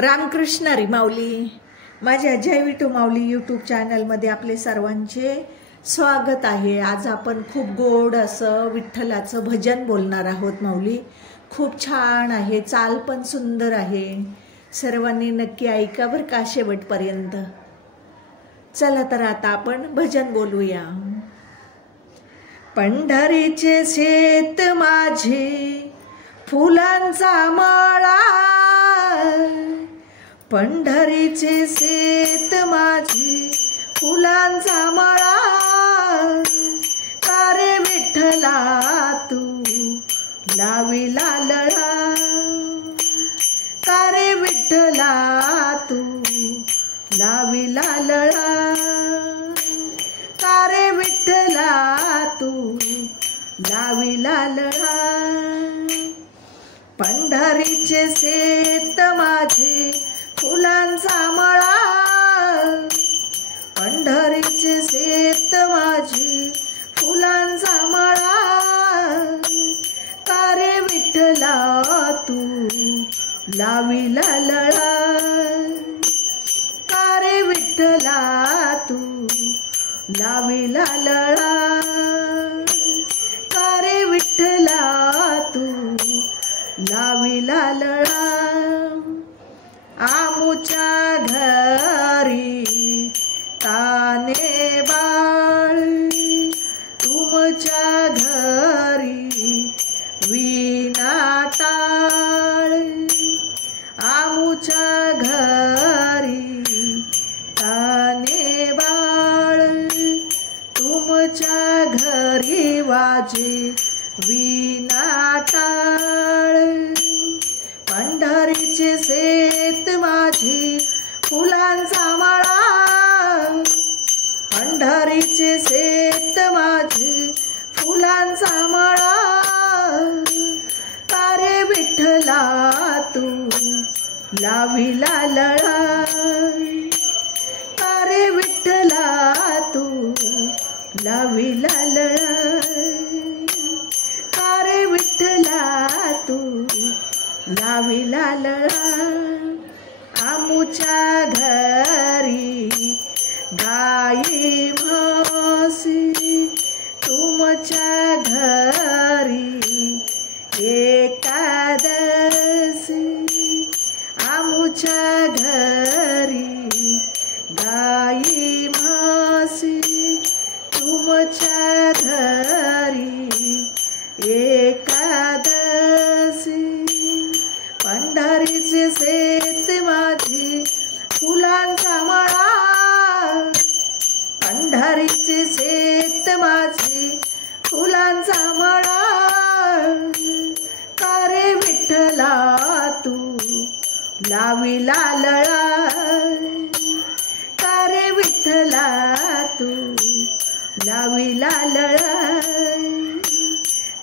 रामकृष्ण हरी माऊली. माझ्या जय विठू माऊली यूट्यूब चॅनलमध्ये आपले सर्वांचे स्वागत आहे. आज आपण खूप गोड असं विठ्ठलाचं भजन बोलणार आहोत. माऊली खूप छान आहे, चाल पण सुंदर आहे. सर्वांनी नक्की ऐका बरं का शेवटपर्यंत. चला तर आता आपण भजन बोलूया. पंढरीचे शेत माझे फुलांचा मळा, पंढरीचे शेत माझे फुलांचा मळा, का रे विठ्ठला तू लाविला लळा, का रे विठ्ठला तू लाविला लळा, का रे विठ्ठला तू लाविला लळा. पंढरीचे शेत माझे फुलांचा मळा, पंढरीचे शेत माझे फुलांचा मळा, का रे विठ्ठला तू लाविला लळा, का रे विठ्ठला तू लाविला लळा, का रे विठ्ठला तू लाविला लळा. आमुच्या घरी ताने बाळ, तुमच्या घरी वीणा टाळ, आमुच्या घरी ताने बाळ, तुमच्या घरी वाजे वीणा टाळ. पंढरीचे शेत माझे फुलांचा मळा, पंढरीचे शेत माझे फुलांचा मळा, का रे विठ्ठला तू लाविला लळा, का रे विठ्ठला तू लाविला लळा, का रे विठ्ठला तू लाविला लळा. आमुच्या घरी गाई म्हशी, तुमच्या घरी एकादशी, आमुच्या घरी गाई म्हशी, तुमच्या घरी एकादशी. पंढरीचे शेत माझे फुलांचा मळा, पंढरीचे शेत माझे फुलांचा मळा, का रे विठ्ठला तू लाविला लळा, का रे विठ्ठला तू लाविला लळा,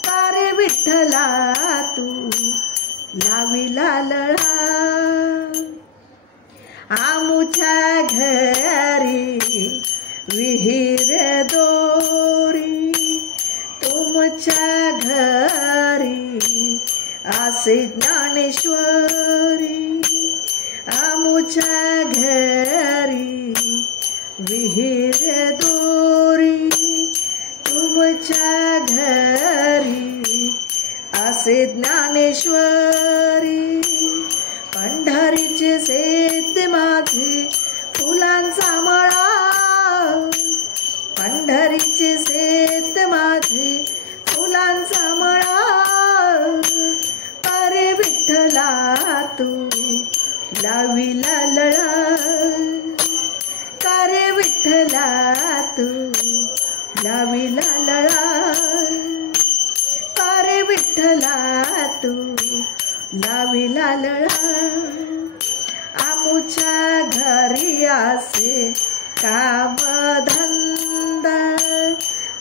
का रे विठ्ठला तू लाविला लळा. आमुच्या घरी विहीर दोरी, तुमच्या घरी आसे ज्ञानेश्वरी, आमुच्या घरी विहीर दोरी, तुमच्या घरी आसे ज्ञानेश्वरी. पंढरीचे शेत माझे फुलांचा मळा, पंढरीचे शेत माझे फुलांचा मळा, का रे विठ्ठला तू लाविला लळा, का रे विठ्ठला तू लाविला लळा, का रे विठ्ठला तू लाविला लळा. आमुच्या घरी असे कामधंदा,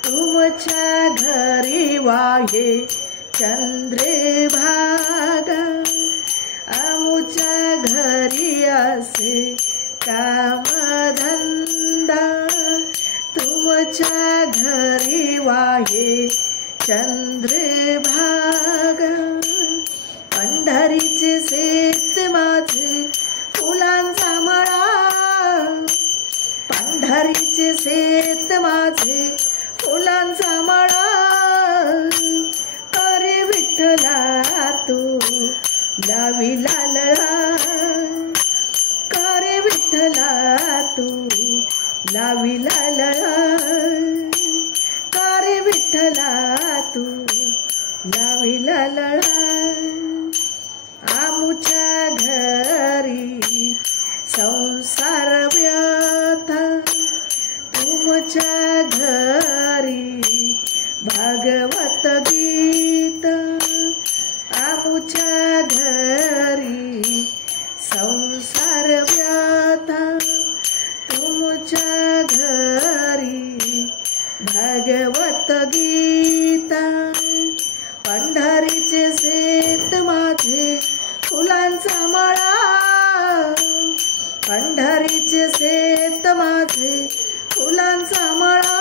तुमच्या घरी वाहे चंद्रभागा, आमुच्या घरी असे कामधंदा, तुमच्या घरी वाहे चंद्रभागा. पंढरीचे शेत माझे माझे फुलांचा मळा, अरे विठ्ठला तू लाविला लळा, का रे विठ्ठला तू लाविला लळा, का रे विठ्ठला तू लाविला लळा. आमुच्या घरी संसार व्यथा, तुमच्या घरी भागवत गीत, आमुच्या घरी संसार व्यथा, तुमच्या घरी भागवत गीता. पंढरीचे शेत माझे फुलांचा मळा, पंढरीचे शेत माझे फुलांचा मळा,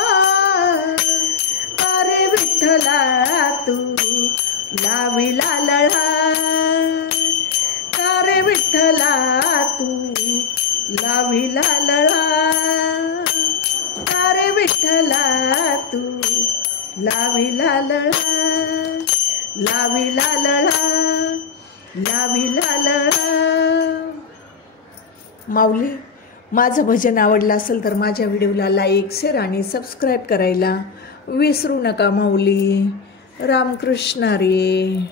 अरे विठ्ठला तू लाविला लळा, का रे विठ्ठला तू लाविला लळा, का रे विठ्ठला तू लाविला लळा, लाविला लळा, लाविला लळा. माऊली, माझं भजन आवडलं असेल तर माझ्या व्हिडिओला लाईक, शेअर आणि सबस्क्राईब करायला विसरू नका माऊली. रामकृष्ण हरी.